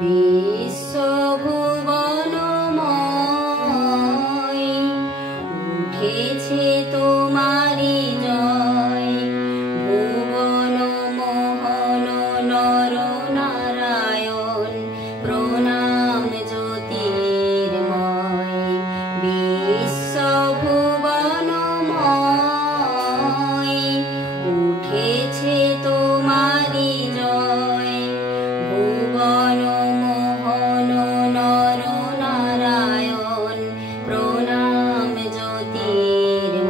বিশ্বভুবনময় উঠেছে তোমারি জয়। ভুবন মোহন নর নারায়ণ প্রণাম জ্যোতির্ময়। বিশ্বভুবনময় উঠেছে তোমারি জয়। ভুবন মোহন নর নারায়ণ প্রণাম জ্যোতির্ময়।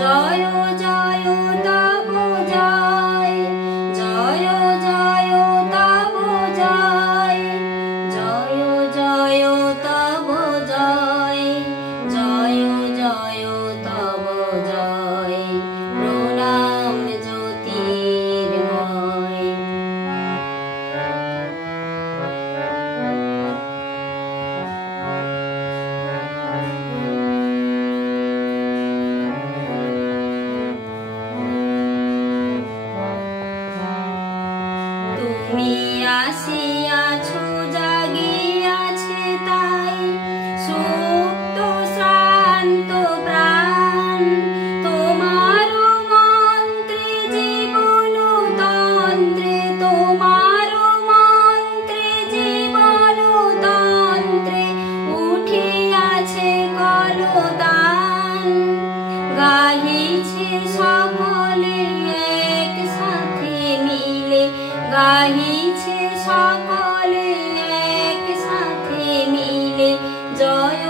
জয় জয় তব জয়, জয় জয় তব জয়, জয় জয় তব জয়, জয় জয় তব জয়। প্রণাম জ্যোতির্ময়। তুমি আসিয়াছ জাগিয়াছে তাই সুপ্ত শ্রান্ত প্রাণ। তোমার মন্ত্রে জীবন তন্ত্রে, তোমার মন্ত্রে জীবন তন্ত্রে উঠিয়াছে কলতান। গাহিছে সকলে একসাথে মিলে, গাহিছে সকলে একসাথে মিলে জয়